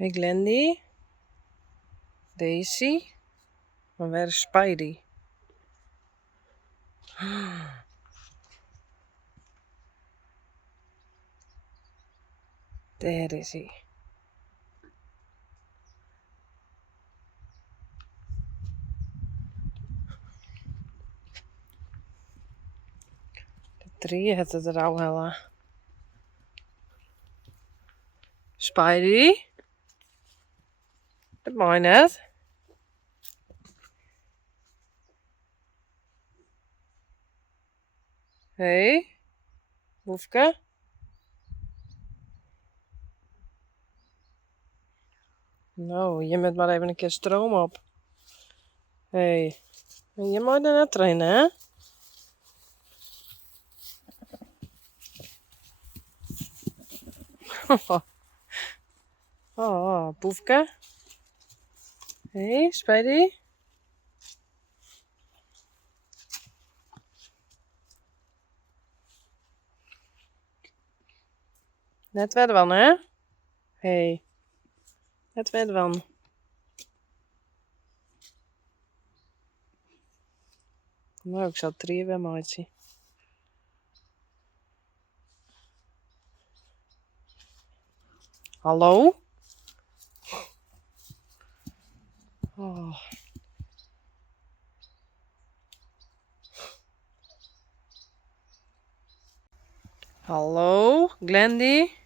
Hey Glendy, Daisy, maar waar is Spidey? Daar is hij. De tree had het er al wel. Spidey? Dat mag je net. Hey, Boefke? Nou, je moet maar even een keer stroom op. Hey, je moet er net trainen, hè? Oh, Boefke? Hey, Spidey? Net weer van, hè? Hey, net weer van. Nou, ik zal het tree weer mooi zien. Hallo? Oh. Hallo, Glendy?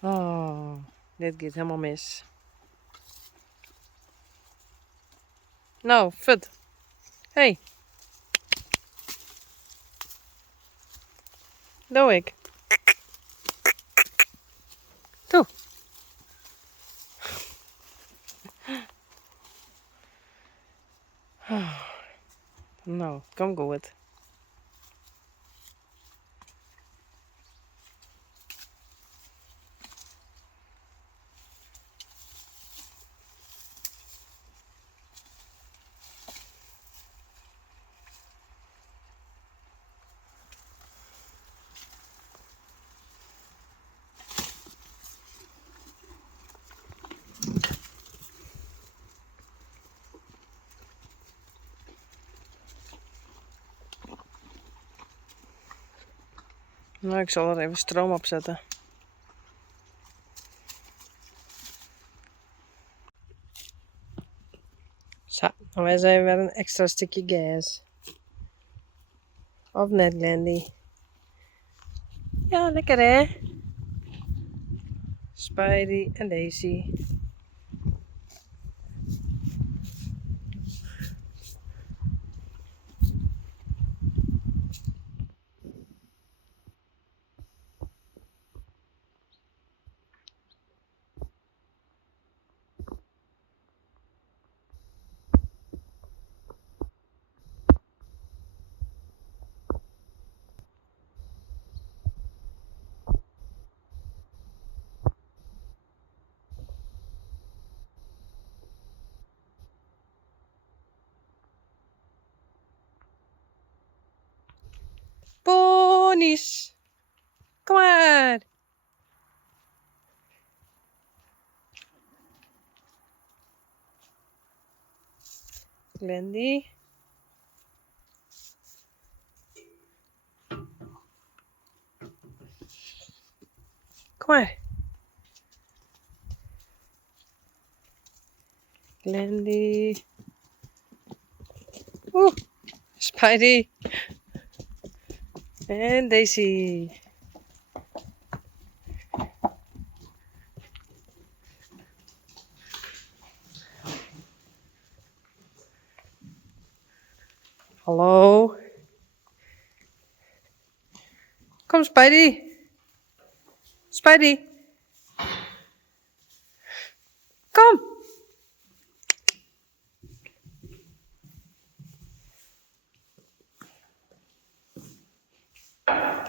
Oh, dit gaat helemaal mis. Nou, fut. Hey. Doe ik. Toe. Nou, kom goed. Nou, ik zal er even stroom op zetten. Zo, dan wij zijn weer een extra stukje gas. Of net, Glendy? Ja, lekker hè? Spidey en Daisy. Ponies! Kom maar! Glendy. Kom maar. Glendy. Spidey. En Daisy. Hallo. Kom Spidey. Spidey. Kom.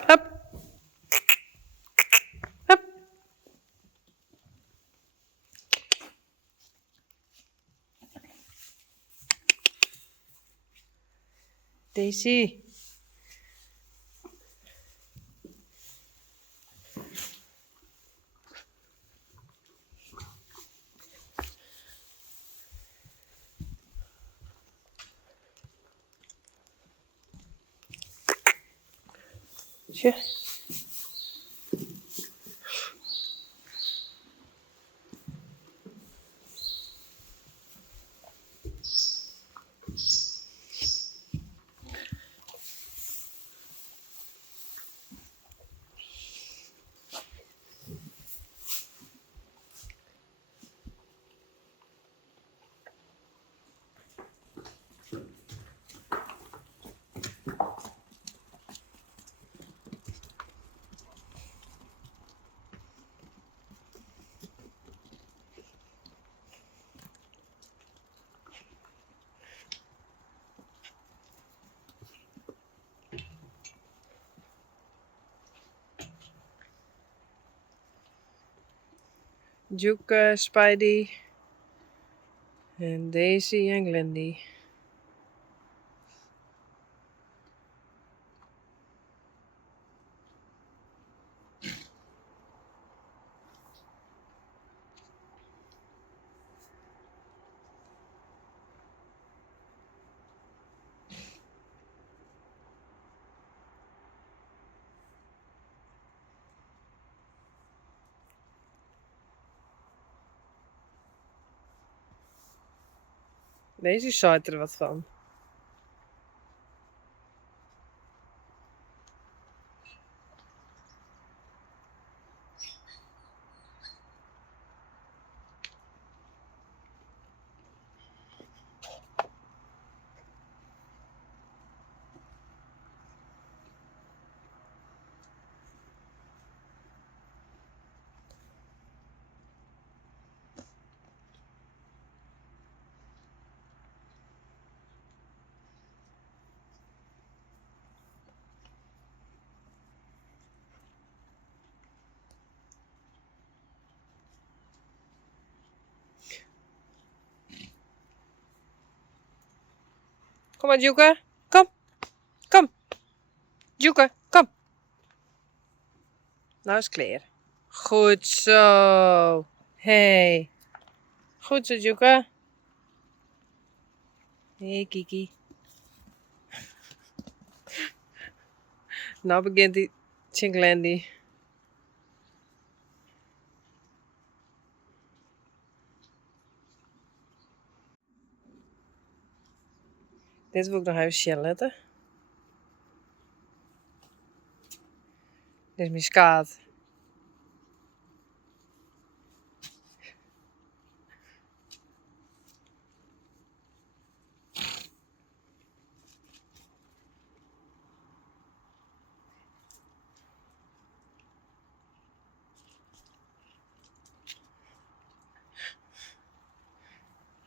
Hup. Daisy. Tje. Juke, Spidey. En Daisy en Glendy. Daisy zei er wat van. Kom maar, Juke. Kom. Kom. Juke, kom. Nou is klaar. Goed zo. Hey. Goed zo, Juke. Hey, Kiki. Nou begint die Chinklandy. Dit wil ik nog even sjellen. Dit is mijn skaat.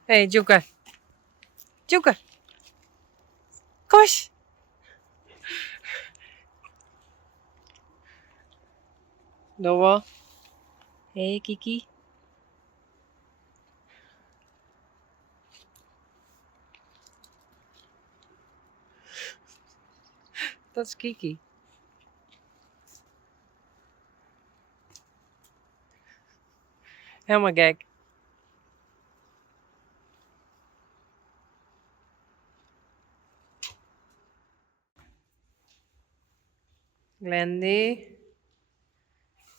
Hey, Juke. Juke. Kom eens. Noah. Hey, Kiki. Dat is Kiki. Helemaal gek. Glendy.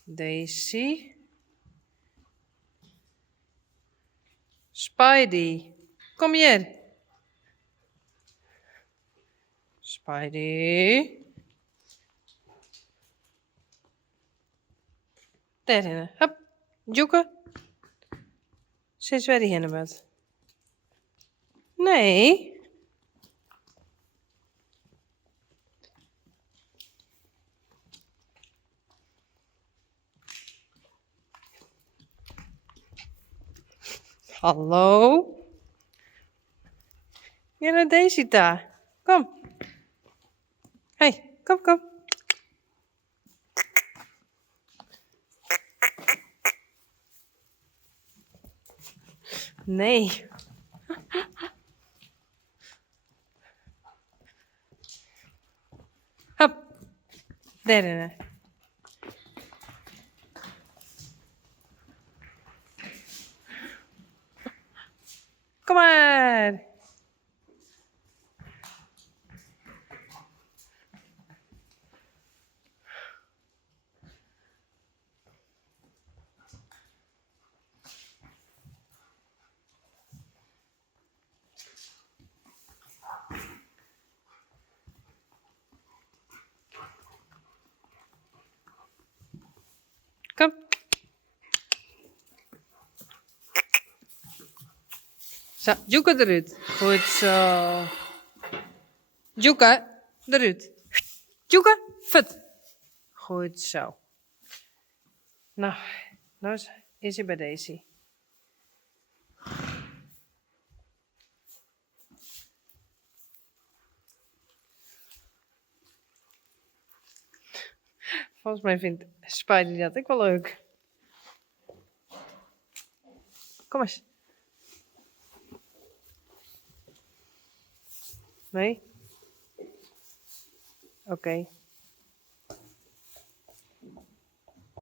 Daisy. Spidey. Kom hier. Spidey. Daarin. Hup. Juke. Sinds waar die heen bent. Nee. Hallo? Ja, naar Daisy daar. Kom. Hey, kom, kom. Nee. Daarin. Kom maar. Kom. Zo, Joeke eruit. Goed zo. Joeke eruit. Joeke, fut. Goed zo. Nou is hij bij Daisy. Volgens mij vindt Spidey dat ook wel leuk. Kom eens. Nee? Oké.